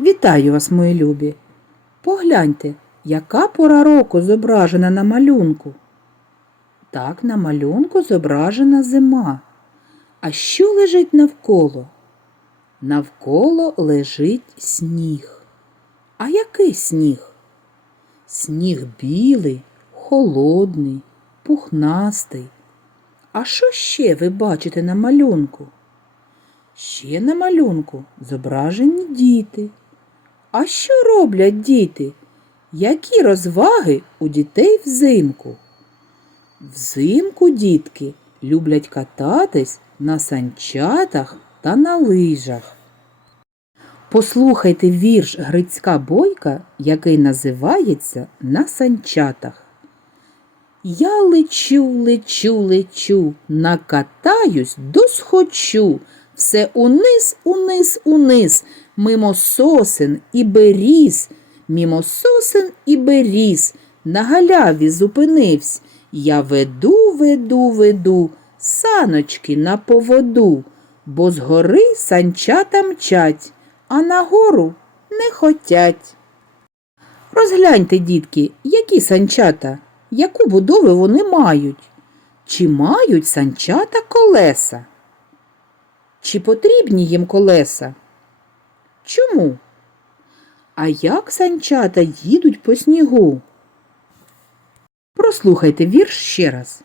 Вітаю вас, мої любі. Погляньте, яка пора року зображена на малюнку. Так, на малюнку зображена зима. А що лежить навколо? Навколо лежить сніг. А який сніг? Сніг білий, холодний, пухнастий. А що ще ви бачите на малюнку? Ще на малюнку зображені діти. А що роблять діти? Які розваги у дітей взимку? Взимку дітки люблять кататись на санчатах та на лижах. Послухайте вірш Грицька Бойка, який називається На санчатах. Я лечу, лечу, лечу, накатаюсь, досхочу, все униз, униз, униз, мимо сосен і беріз, мимо сосен і беріз, на галяві зупинивсь. Я веду, веду, веду, саночки на поводу, бо згори санчата мчать, а нагору не хотять. Розгляньте, дітки, які санчата, яку будову вони мають. Чи мають санчата колеса? Чи потрібні їм колеса? Чому? А як санчата їдуть по снігу? Прослухайте вірш ще раз.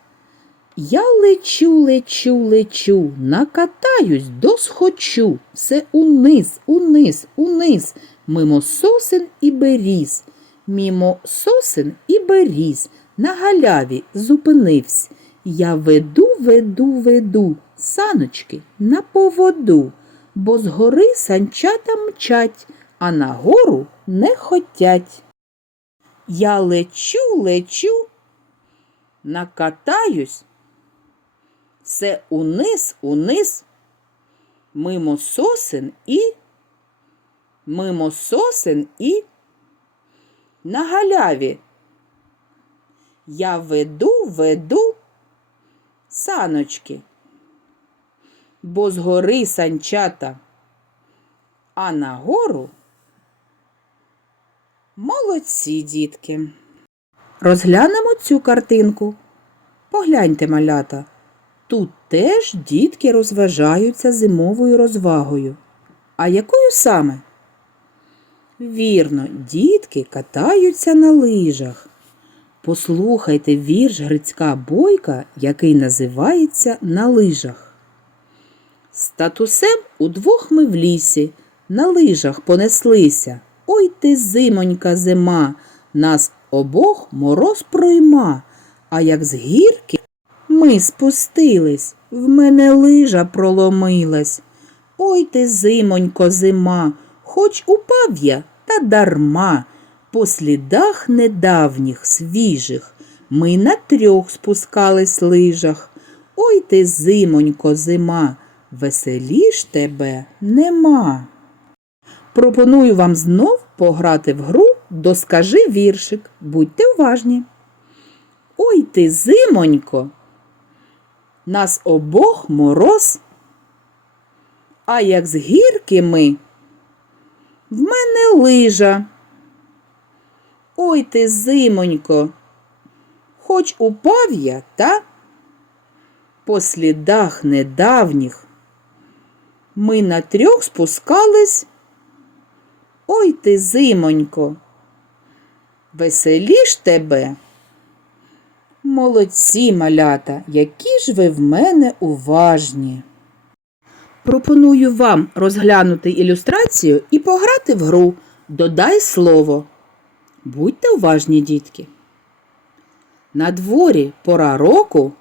Я лечу, лечу, лечу, накатаюсь, досхочу, все униз, униз, униз, мимо сосен і беріз, мімо сосен і беріз, на галяві зупинивсь. Я веду, веду, веду, саночки на поводу, бо згори санчата мчать, а нагору не хотять. Я лечу, лечу, накатаюсь, все униз, униз, мимо сосен і, мимо сосен і на галяві. Я веду, веду саночки, бо згори санчата, а нагору молодці дітки. Розглянемо цю картинку. Погляньте, малята. Тут теж дітки розважаються зимовою розвагою. А якою саме? Вірно, дітки катаються на лижах. Послухайте вірш Грицька Бойка, який називається На лижах. З татусем удвох ми в лісі, на лижах понеслися. Ой ти, зимонька зима, нас обох мороз пройма, а як з гірки ми спустились, в мене лижа проломилась. Ой ти, зимонько, зима, хоч упав я, та дарма. По слідах недавніх, свіжих, ми на трьох спускались лижах. Ой ти, зимонько, зима, веселіш тебе нема. Пропоную вам знов пограти в гру Доскажи віршик. Будьте уважні. Ой ти, зимонько, нас обох мороз. А як з гірки ми, в мене лижа. Ой ти, зимонько, хоч упав я, та по слідах недавніх ми на трьох спускались. Ой ти, зимонько, веселіш тебе. Молодці малята, які ж ви в мене уважні. Пропоную вам розглянути ілюстрацію і пограти в гру Додай слово. Будьте уважні, дітки. На дворі пора року.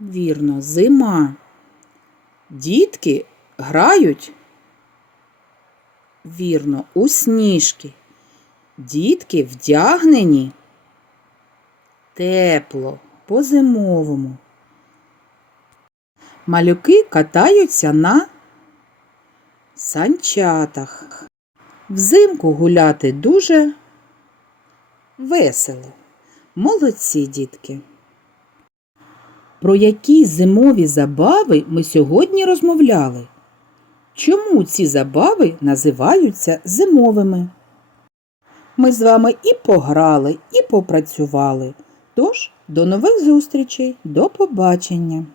Вірно, зима. Дітки грають. Вірно, у сніжки. Дітки вдягнені. Тепло, по-зимовому. Малюки катаються на санчатах. Взимку гуляти дуже весело. Молодці дітки. Про які зимові забави ми сьогодні розмовляли? Чому ці забави називаються зимовими? Ми з вами і пограли, і попрацювали. Тож, до нових зустрічей, до побачення!